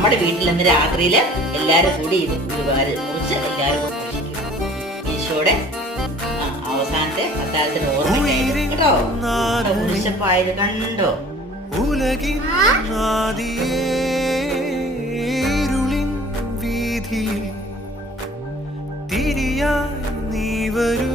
നമ്മുടെ വീട്ടിൽ ഇന്ന് രാത്രിയില് എല്ലാരും കൂടി ഇത് മുറിച്ച് എല്ലാരും കൂടി ഭക്ഷിക്കും. ഈശോയുടെ അവസാനത്തെ അത്താഴത്തിന് ഓർമ്മയ്ക്കായിരുന്നു കേട്ടോ. മുറിച്ചപ്പായത് കണ്ടോ? ഉലകിൻ ആദിയേരുളിൻ വീതിയിൽ തിരിയായി നീ വരൂ.